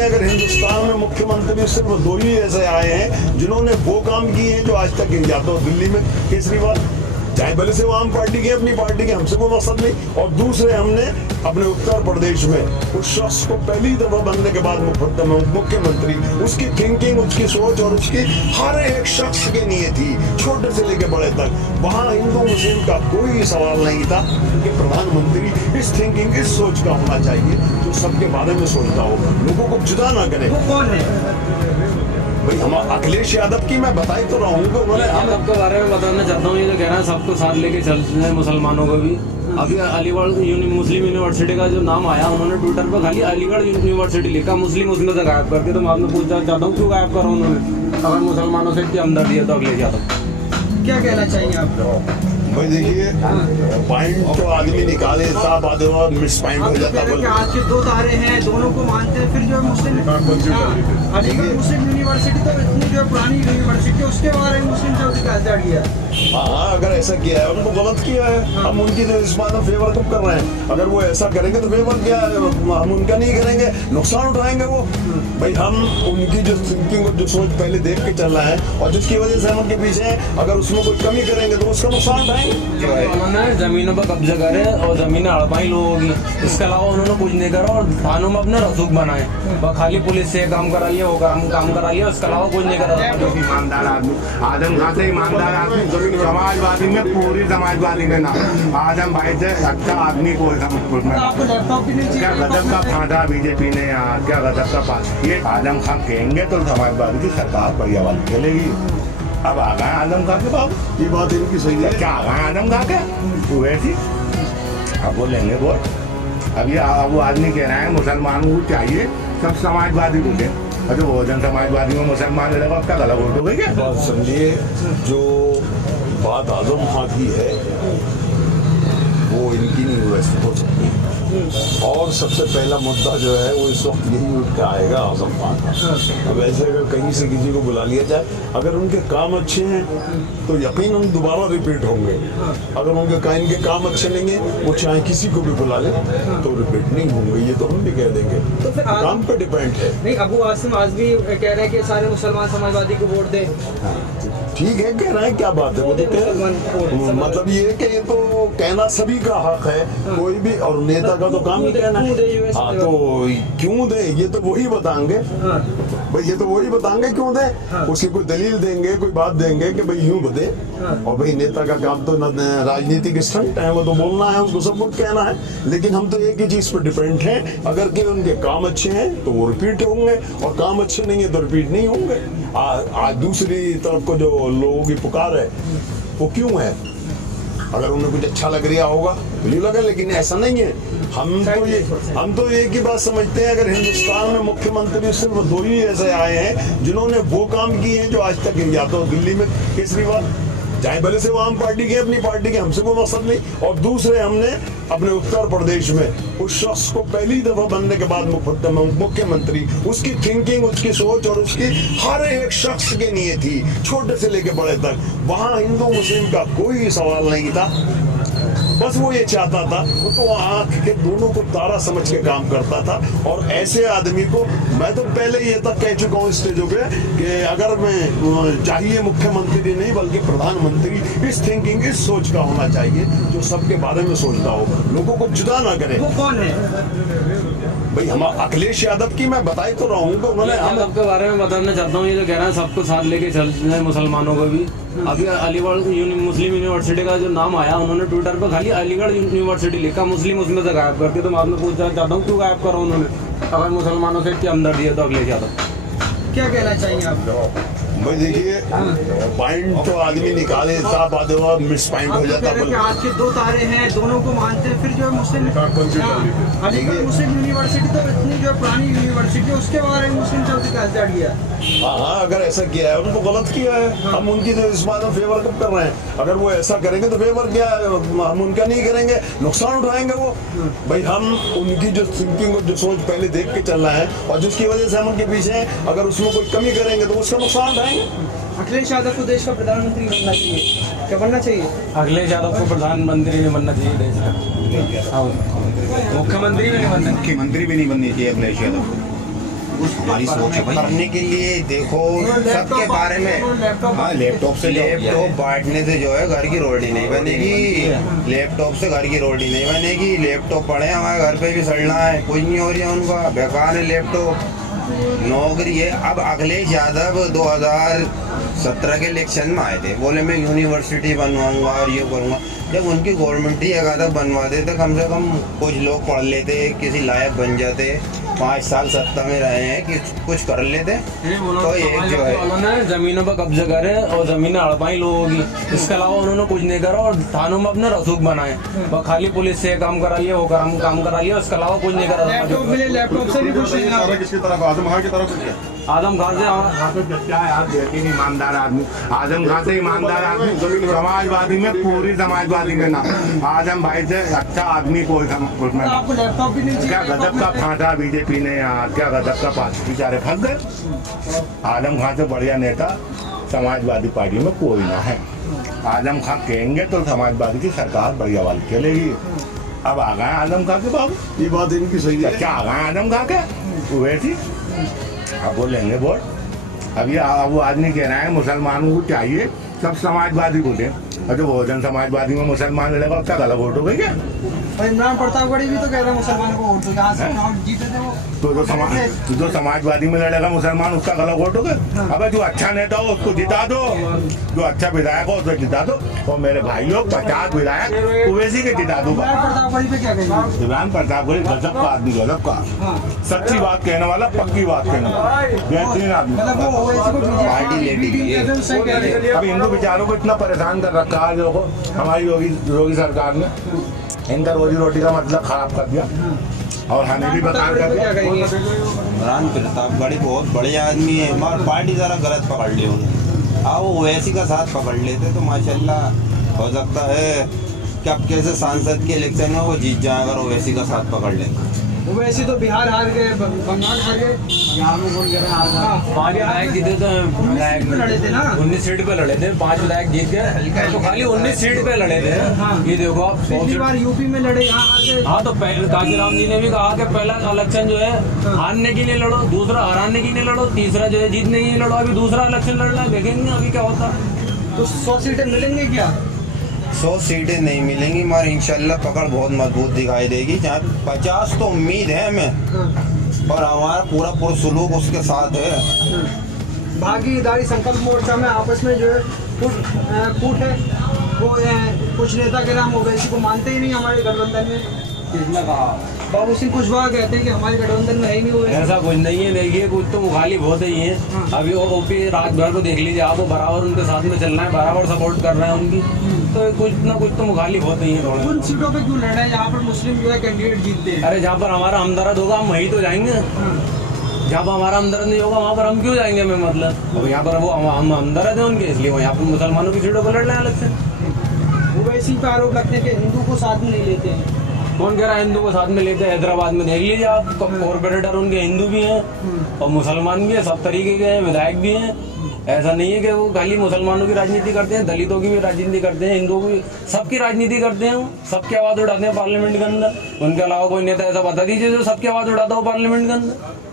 अगर हिंदुस्तान में मुख्यमंत्री सिर्फ दो ही ऐसे आए हैं जिन्होंने वो काम किए हैं जो आज तक, या तो दिल्ली में केजरीवाल, चाहे भले से वो आम पार्टी के अपनी पार्टी के, हमसे कोई मकसद नहीं, और दूसरे हमने अपने उत्तर प्रदेश में उस शख्स को पहली दफा बनने के बाद मुख्यमंत्री, उसकी थिंकिंग, उसकी सोच और उसकी हर एक शख्स की नीयत थी, छोटे से लेकर बड़े तक, वहाँ हिंदू मुस्लिम का कोई सवाल नहीं था कि प्रधानमंत्री इस थिंकिंग, इस सोच का होना चाहिए जो सबके बारे में सोचता हो, लोगों को जुदा ना करे। वो कौन है भाई हम अखिलेश यादव की मैं बता ही तो रहा हूँ कि उन्होंने सबके बारे में बताना चाहता हूँ। ये तो कह रहा है सबको साथ लेके चलते हैं, मुसलमानों को भी। अभी अलीगढ़ मुस्लिम यूनिवर्सिटी का जो नाम आया, उन्होंने ट्विटर पर खाली अलीगढ़ यूनिवर्सिटी लिखा, मुस्लिम उसमें से गायब करके। तो मैं आपने पूछना चाहता हूँ क्यों गायब करा उन्होंने? अगर मुसलमानों से इतनी हमदर्दी है तो अखिलेश यादव क्या कहना चाहिए आप? भाई देखिए, पॉइंट तो आदमी निकाले साफ आदमी और मिस पॉइंट हो जाता है। आज के दो तारे हैं, दोनों को मानते हैं, फिर जो है मुस्लिम अलीगढ़ मुस्लिम यूनिवर्सिटी तो इतनी जो है पुरानी यूनिवर्सिटी, उसके बारे में मुस्लिम से क्या किया? हाँ, अगर ऐसा किया है उनको गलत किया है, हम उनकी तो इस बात में फेवर कब कर रहे हैं? अगर वो ऐसा करेंगे तो फेवर क्या है, हम उनका नहीं करेंगे, नुकसान उठाएंगे वो। भाई हम उनकी जो थिंकिंग और जो सोच पहले देख के चल रहा है और जिसकी वजह से हम उनके पीछे हैं, अगर उसमें कोई कमी करेंगे तो उसका नुकसान उठाएंगे। उन्होंने जमीनों पर कब्जा करे और जमीनें हड़पाई लोगों की, इसके अलावा उन्होंने कुछ नहीं करा और थानों में अपने रसूख बनाए, खाली पुलिस से काम करा लिया, वो काम करा लिया, उसके अलावा कुछ नहीं करा। ईमानदार आदमी, आजम खान से ईमानदार आदमी, समाजवादी में पूरी समाजवादी में ना, आजम भाई से अच्छा आदमी को क्या गजब का फांदा बीजेपी ने यहाँ, क्या गजब का पास। ये आजम खान कहेंगे तो समाजवादी की सरकार बढ़िया वाली चलेगी। अब आ गए आजम खान के बाबू, ये बात इनकी सही है। क्या आ गए आजम खान के वैसी, अब वो लेंगे वोट। अब ये वो आदमी कह रहे हैं मुसलमानों को चाहिए सब समाजवादी बोले, और जो भोजन समाजवादी में मुसलमान रहेगा उसका गलत वोट हो गई क्या? बात समझिए, जो बात आजम खां की है वो इनकी नहीं वैसे हो सकती। और सबसे पहला मुद्दा जो है वो इस वक्त यही उठ के आएगा आजम खान का। अब ऐसे अगर कहीं से किसी को बुला लिया जाए, अगर उनके काम अच्छे हैं तो यकीनन दोबारा रिपीट होंगे, अगर इनके काम अच्छे नहीं है, वो चाहे किसी को भी बुला ले तो रिपीट नहीं होंगे, ये तो हम भी कह देंगे। तो फिर काम पे डिपेंड है। नहीं, अबू आसिम आजमी कह रहे हैं कि सारे मुसलमान समाजवादी को वोट दें। ठीक है, कह रहे हैं, क्या बात है, वो तो कह, मतलब ये कि ये तो कहना सभी का हक है, कोई भी, और नेता का तो काम ही कहना है। हाँ, तो क्यों दे ये तो वही बताएंगे। भाई ये तो वही बताएंगे क्यों दे, उसकी कोई दलील देंगे, कोई बात देंगे कि भाई यूं दे। और भाई नेता का काम तो राजनीतिक स्टंट है, वो तो बोलना है, उसको सब कुछ कहना है, लेकिन हम तो एक ही चीज पर डिपेंड हैं, अगर कि उनके काम अच्छे हैं तो वो रिपीट होंगे, और काम अच्छे नहीं है तो रिपीट नहीं होंगे। आज दूसरी तरफ को जो लोगों की पुकार है वो क्यों है? अगर उन्हें कुछ अच्छा लग रहा होगा तो ये लगे, लेकिन ऐसा नहीं है। हम तो एक ही बात समझते हैं, अगर हिंदुस्तान में मुख्यमंत्री सिर्फ दो ही ऐसे आए हैं जिन्होंने वो काम किए हैं जो आज तक, या तो दिल्ली में केजरीवाल, चाहे भले से वो आम पार्टी के अपनी पार्टी के, हमसे कोई मकसद नहीं, और दूसरे हमने अपने उत्तर प्रदेश में उस शख्स को पहली दफा बनने के बाद मुख्यमंत्री, उसकी थिंकिंग, उसकी सोच और उसकी हर एक शख्स की नीयत थी, छोटे से लेकर बड़े तक, वहाँ हिंदू मुस्लिम का कोई सवाल नहीं था। बस वो ये चाहता था, वो तो आँख के दोनों को तारा समझ के काम करता था। और ऐसे आदमी को मैं तो पहले ये तक कह चुका हूँ स्टेजों पे कि अगर मैं चाहिए मुख्यमंत्री नहीं बल्कि प्रधानमंत्री इस थिंकिंग, इस सोच का होना चाहिए जो सबके बारे में सोचता हो, लोगों को जुदा ना करे। वो कौन है? भाई हम अखिलेश यादव की मैं बता ही तो रहा हूँ कि उन्होंने सबके बारे में बताना चाहता हूँ। ये तो कह रहा है सबको साथ लेके चलते हैं, मुसलमानों को भी। अभी अलीगढ़ मुस्लिम यूनिवर्सिटी का जो नाम आया, उन्होंने ट्विटर पर खाली अलीगढ़ यूनिवर्सिटी लिखा, मुस्लिम उसमें से गायब करके। तो मैं आपने पूछना चाहता हूँ क्यों गायब करा उन्होंने? अगर मुसलमानों से इतनी हमदर्दी है तो अखिलेश यादव क्या कहना चाहिए आप? भाई देखिए, पॉइंट तो आदमी निकाले साफ आदमी और मिस पॉइंट हो जाता है। आज के दो तारे हैं, दोनों को मानते हैं, फिर जो है मुस्लिम अलीगढ़ मुस्लिम यूनिवर्सिटी तो इतनी जो है पुरानी यूनिवर्सिटी, उसके बारे में मुस्लिम से क्या किया? हाँ, अगर ऐसा किया है उनको गलत किया है, हम उनकी तो इस बात में फेवर कब कर रहे हैं? अगर वो ऐसा करेंगे तो फेवर क्या है, हम उनका नहीं करेंगे, नुकसान उठाएंगे वो। भाई हम उनकी जो थिंकिंग और जो सोच पहले देख के चल रहा है और जिसकी वजह से हम उनके पीछे हैं, अगर उसमें कोई कमी करेंगे तो उसका नुकसान उठाएंगे। अखिलेश यादव को देश का प्रधानमंत्री बनना चाहिए, क्या बनना चाहिए? अखिलेश यादव को प्रधानमंत्री नहीं बनना चाहिए देश का, मुख्यमंत्री भी नहीं बनना, मुख्यमंत्री भी नहीं बननी चाहिए अखिलेश यादव को। कुछ हमारी सोच है भाई करने के लिए। देखो सबके बारे में, हाँ लैपटॉप से लैपटॉप बांटने से जो है घर की रोटी नहीं बनेगी, लैपटॉप से घर की रोटी नहीं बनेगी। लैपटॉप पड़े हमारे घर पे भी सड़ना है, कुछ नहीं हो रही है उनका, बेकार है लैपटॉप। नौकरी है। अब अखिलेश यादव 2017 के इलेक्शन में आए थे, बोले मैं यूनिवर्सिटी बनवाऊंगा और ये करूंगा। जब उनकी गवर्नमेंट ही अगर बनवा देते, कम से कम कुछ लोग पढ़ लेते, किसी लायक बन जाते। 5 साल सत्ता में रहे हैं कि कुछ कर लेते। तो एक जो है उन्होंने जमीनों पर कब्जा करे और जमीनें हड़पाई लोगों की, इसके अलावा उन्होंने कुछ नहीं करा। और थानों में अपने रसूख बनाए, वो खाली पुलिस से काम करा लिया, वो काम करा लिया, उसके अलावा कुछ नहीं करा। लैपटॉप मिले, लैपटॉप से भी कुछ नहीं करा। किसकी तरफ? आजम खान की तरफ से। आजम खान से क्या है यार, बेहतरीन ईमानदार आदमी। आजम खान से ईमानदार आदमी, समाजवादी में पूरी समाजवादी में ना, आजम भाई से अच्छा आदमी कोई उसमें। आपको लैपटॉप भी नहीं क्या चाहिए? गजब का फांसा बीजेपी ने यार, क्या गजब का पास बेचारे फंस गए। आजम खान से बढ़िया नेता समाजवादी पार्टी में कोई ना है। आजम खान कहेंगे तो समाजवादी की सरकार बढ़िया वाली चलेगी। अब आ गए आजम खान के बाबू, ये बात इनकी सही है। क्या आ गए आजम खान के वैसी, अब वो लेंगे वोट। अब ये वो आदमी कह रहा है मुसलमानों को चाहिए सब समाजवादी को दें, और जो बहुजन समाजवादी में मुसलमान लड़ेगा उसका गलत वोट हो गई क्या? और इमरान प्रतापगढ़ी भी तो कह रहे हैं मुसलमानों को वोट दो, जहाँ से हम जीते थे वो। तो जो समाजवादी में लड़ेगा मुसलमान उसका गलत वोट हो गया। अब जो अच्छा नेता हो उसको जिता दो, जो अच्छा विधायक हो उसको जिता दो। और मेरे भाइयों 50 विधायक ओवैसी के जिता दो। इमरान प्रतापगढ़ी पे क्या कहेंगे? इमरान प्रतापगढ़ी गजब का आदमी, गजब का सच्ची बात कहने वाला, पक्की बात कहने वाला, बेहतरीन आदमी। मतलब वो ओवैसी को पार्टी लेडी है। सही कह रहे हैं। अब हिंदू विचारों को इतना परेशान कर रखा है लोगों को हमारी योगी सरकार ने, इनका रोजी रोटी का मतलब खराब कर दिया और हमें भी बेकार कर दिया। इमरान प्रतापगढ़ी बहुत बड़े आदमी है, हमारी पार्टी जरा गलत पकड़ ली उन्होंने। हाँ वो ओवैसी का साथ पकड़ लेते तो माशाल्लाह हो सकता है कि अब कैसे सांसद के इलेक्शन में वो जीत जाए अगर ओवैसी का साथ पकड़ लेते। ओवैसी तो बिहार हार गए, बंगाल हार गए, यहाँ में कौन कह रहा है? 5 विधायक जीते तो सीट पे लड़े थे ना, 19 सीट पे लड़े थे, 5 विधायक जीत गए, तो खाली 19 सीट पे लड़े थे। ये देखो आप, पिछली बार यूपी में लड़े, यहाँ हार गए। हाँ तो पहले काशीराम जी ने भी कहा कि पहला इलेक्शन जो है हारने के लिए लड़ो, दूसरा हराने के लिए लड़ो, तीसरा जो है जीतने के लिए लड़ो। अभी दूसरा इलेक्शन लड़ना है, देखेंगे अभी क्या होता है। तो 100 सीटें मिलेंगे क्या? 100 सीटें नहीं मिलेंगी, मगर इंशाल्लाह पकड़ बहुत मजबूत दिखाई देगी। जहाँ 50 तो उम्मीद है हमें, और हमारा पूरा पुरसुलूक उसके साथ है। भागीदारी संकल्प मोर्चा में आपस में जो है फूट है, वो कुछ नेता के नाम ओवैसी को मानते ही नहीं हमारे गठबंधन में। किसने कहा? बाबू सिंह कुशवाहा कहते हैं कि हमारे गठबंधन में है ही नहीं ओवैसी। ऐसा कुछ नहीं है। देखिए कुछ तो मुखालिफ होते ही हैं। अभी वो ओपी रात भर को देख लीजिए आप, वो बराबर उनके साथ में चल रहे हैं, बराबर सपोर्ट कर रहे हैं उनकी, तो कुछ ना कुछ तो मुखालिफ होते ही हैं थोड़े। उन सीटों पे क्यों लड़ रहे हैं जहाँ पर मुस्लिम जो है कैंडिडेट जीतते हैं? अरे जहाँ पर हमारा हमदर्द होगा हम वहीं तो जाएंगे, जहाँ पर हमारा हमदर्द नहीं होगा वहाँ पर हम क्यों जाएंगे? मैं मतलब अब यहाँ पर वो हम हमदर्द है उनके, इसलिए वो यहाँ पर मुसलमानों की सीटों पर लड़ रहे हैं अलग से। ओवैसी पे आरोप लगते हैं कि हिंदू को साथ में नहीं लेते हैं। कौन कह रहा है हिंदू को साथ में लेते हैं? हैदराबाद में देख लीजिए आप, कॉर्पोरेटर उनके हिंदू भी हैं और मुसलमान भी हैं, सब तरीके के हैं, विधायक भी हैं। ऐसा नहीं है कि वो खाली मुसलमानों की राजनीति करते हैं, दलितों की भी राजनीति करते हैं, हिंदुओं की, सबकी राजनीति करते हैं। वो सबकी आवाज़ उठाते हैं पार्लियामेंट के अंदर। उनके अलावा कोई नेता ऐसा बता दीजिए जो सबकी आवाज़ उठाता हो पार्लियामेंट के अंदर।